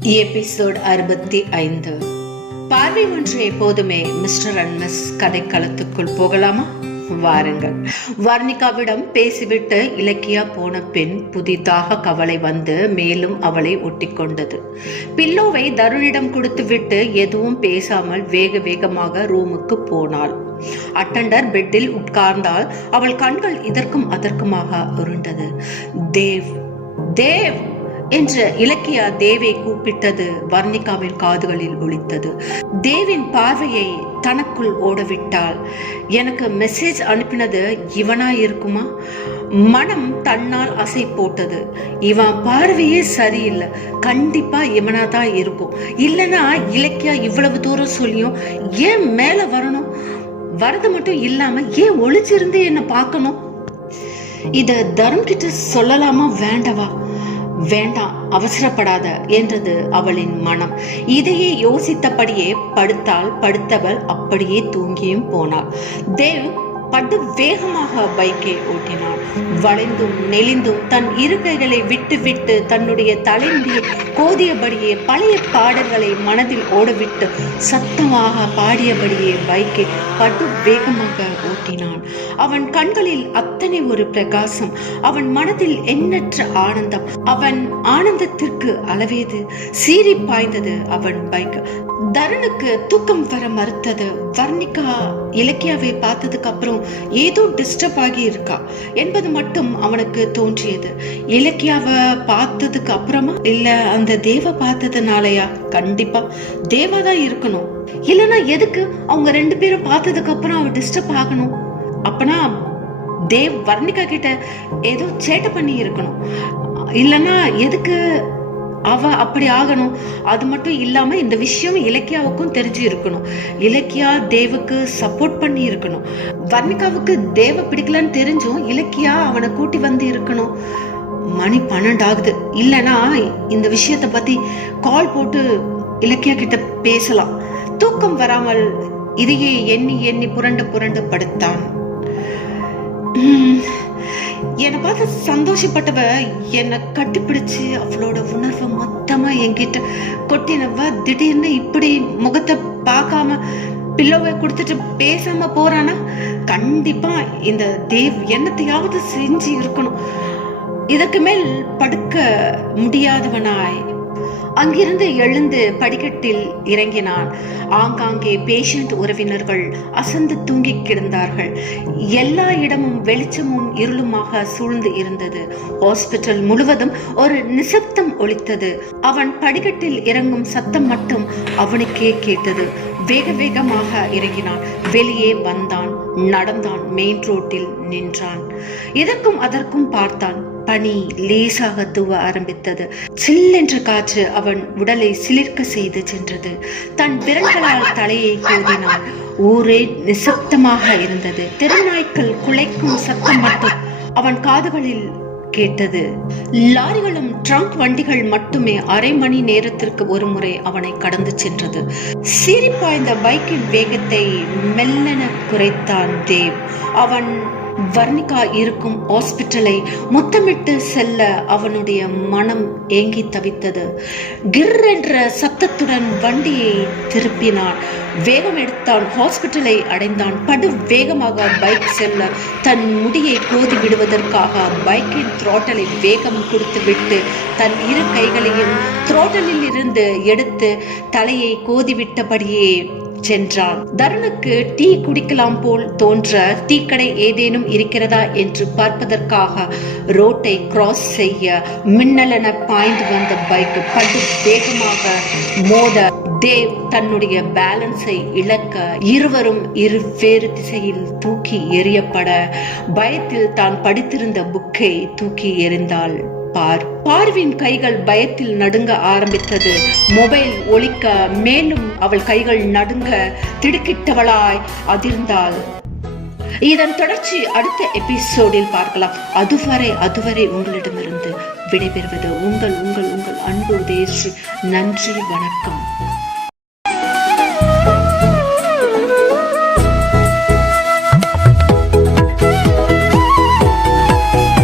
Episode அறுபத்தி ஐந்து பார்வை ஒன்று எப்போதுமே மிஸ்டர் அண்ட் மிஸ் கதைக்களத்துக்குள் போகலாமா வாருங்கள் வர்ணிகாவிடம் பேசிவிட்டு இலக்கியா போன பின் புதிதாக கவலை வந்து மேலும் அவளை ஒட்டிக்கொண்டது பில்லோவை தருணிடம் கொடுத்துவிட்டு எதுவும் பேசாமல் வேக வேகமாக ரூமுக்கு போனாள் அட்டண்டர் பெட்டில் உட்கார்ந்தால் அவள் கண்கள் இதற்கும் அதற்குமாக உருண்டது தேவ் தேவ் என்று இலக்கியா தேவை கூப்பிட்டது வர்ணிகாவின் காதுகளில் ஒழித்தது தேவின் பார்வையை தனக்குள் ஓடவிட்டால் எனக்கு மெசேஜ் அனுப்பினது இவனா இருக்குமா மனம் தன்னால் அசை போட்டது இவன் பார்வையே சரியில்லை. கண்டிப்பா இவனா தான் இருக்கும் இல்லைன்னா இலக்கியா இவ்வளவு தூரம் சொல்லியும் ஏன் மேல வரணும்? வரது மட்டும் இல்லாம ஏன் ஒளிச்சிருந்து என்ன பார்க்கணும்? இத தரம் கிட்ட சொல்லலாமா? வேண்டவா? வேண்டாம் அவசரப்படாத என்றது அவளின் மனம். இதையே யோசித்தபடியே படுத்தால் படுத்தவள் அப்படியே தூங்கியும் போனாள். தேவ் படு வேகமாக பைக்கை ஓட்டினான். வளைந்தும் நெளிந்தும் தன் இருக்கைகளை விட்டு விட்டு தன்னுடைய தலைமுடியை கோதியபடியே பழைய பாடல்களை மனதில் ஓடவிட்டு சத்தமாக பாடியபடியே பைக்கை படு வேகமாக ஓட்டினான். அவன் கண்களில் அத்தனை ஒரு பிரகாசம் அவன் மனதில் எண்ணற்ற ஆனந்தம் அவன் ஆனந்தத்திற்கு அளவேது சீறி பாய்ந்தது அவன் பைக். தருணுக்கு தூக்கம் வர மறுத்தது வர்ணிகா இலக்கியாவை பார்த்ததுக்கு அப்புறம் ஏதோ டிஸ்டர்ப் ஆகி இருக்கா என்பது மட்டும் அவனுக்கு தோன்றியது. இலக்கியாவை பார்த்ததுக்கு அப்புறமா? இல்ல அந்த தேவ பார்த்ததுனாலயா? கண்டிப்பா. தேவா தான் இருக்கணும். இல்லனா எதுக்கு? அவங்க ரெண்டு பேரும் பார்த்ததுக்கு அப்புறம் அவ டிஸ்டர்ப் ஆகணும். அப்பனா தேவ் வர்ணிகா கிட்ட ஏதோ சேட்டை பண்ணி இருக்கணும். இல்லனா எதுக்கு? அவ அப்படி ஆகணும். அது மட்டும் இல்லாம இந்த விஷயம் இலக்கியாவுக்கும் தெரிஞ்சு இருக்கணும். இலக்கியா தேவுக்கு சப்போர்ட் பண்ணி இருக்கணும். வர்ணிகாவுக்கு தேவ பிடிக்கலன்னு தெரிஞ்சும் இலக்கியா அவனை கூட்டி வந்து இருக்கணும். மணி பன்னெண்டு ஆகுது. இல்லனா இந்த விஷயத்த பத்தி கால் போட்டு இலக்கியா கிட்ட பேசலாம். தூக்கம் வராமல் இதையே எண்ணி எண்ணி புரண்டு புரண்டு படுத்தான். உம், என்னை பார்த்து சந்தோஷப்பட்டவ என்னை கட்டிப்பிடிச்சு அவளோட உணர்வை மொத்தமா என்கிட்ட கொட்டினவ திடீர்னு இப்படி முகத்தை பார்க்காம பில்லோவை கொடுத்துட்டு பேசாம போறானா? கண்டிப்பா இந்த தேவ் என்னத்தையாவது செஞ்சு இருக்கணும். இதற்கு மேல் படுக்க முடியாதவனாய். அங்கிருந்து எழுந்து படிக்கட்டில் இறங்கினான் ஆங்காங்கே பேஷண்ட் உறவினர்கள் அசந்து தூங்கி கிடந்தார்கள். எல்லா இடமும் வெளிச்சமும் இருளுமாக சூழ்ந்து இருந்தது. ஹாஸ்பிட்டல் முழுவதும் ஒரு நிசப்தம் ஒழித்தது அவன் படிக்கட்டில் இறங்கும் சத்தம் மட்டும் அவனுக்கே கேட்டது. வேக வேகமாக இறங்கினான். வெளியே வந்தான் நடந்தான் மெயின் ரோட்டில் நின்றான். இதற்கும் அதற்கும் பார்த்தான். பனி லேசாக தூவ ஆரம்பித்தது. சில்லென்ற காற்று அவன் உடலை சிலிர்க்க செய்து சென்றது. தன் விரல்களால் தலையை கோதினான். ஊரே நிசப்தமாக இருந்தது. தெருநாய்க்கள் குலைக்கும் சத்தம் மட்டும் அவன் காதுகளில் கேட்டது. லாரிகளும் ட்ரங்க் வண்டிகள் மட்டுமே அரை மணி நேரத்திற்கு ஒரு முறை அவனை கடந்து சென்றது. சீறிப்பாய்ந்த பைக்கின் வேகத்தை மெல்லென குறைத்தான் தேவ். அவன் வர்ணிகா இருக்கும் ஹாஸ்பிட்டலை முத்தமிட்டு செல்ல அவனுடைய மனம் ஏங்கி தவித்தது. கிர் என்ற சத்தத்துடன் வண்டியை திருப்பினான். வேகம் எடுத்தான் ஹாஸ்பிட்டலை அடைந்தான். படு வேகமாக பைக் செல்ல தன் முடியை கோதி விடுவதற்காக பைக்கின் த்ரோட்டலை வேகம் கொடுத்துவிட்டு தன் இரு கைகளையும் த்ரோட்டலில் இருந்து எடுத்து தலையை கோதிவிட்டபடியே சென்றான். தருணுக்கு டீ குடிக்கலாம் போல் தோன்ற டீக்கடை ஏதேனும் இருக்கிறதா? என்று பார்ப்பதற்காக ரோட்டை கிராஸ் செய்ய மின்னலென பாய்ந்து வந்த பைக் படு வேகமாக மோத தேவ் தன்னுடைய பேலன்ஸை இழக்க இருவரும் இரு வேறு திசையில் தூக்கி எறியப்பட. பயத்தில் தான் படித்திருந்த புக்கை தூக்கி எறிந்தாள். பார் பார்வின் கைகள் பயத்தில் நடுங்க ஆரம்பித்தது. மொபைல் ஒழிக்க மேலும் அவள் கைகள் நடுங்க திடுக்கிட்டவளாய் அதிர்ந்தாள். இதன் தொடர்ச்சி அடுத்த எபிசோடில் பார்க்கலாம். அதுவரை அதுவரை உங்களிடமிருந்து விடைபெறுவது உங்கள் உங்கள் உங்கள் அன்பு தேசி. நன்றி வணக்கம்.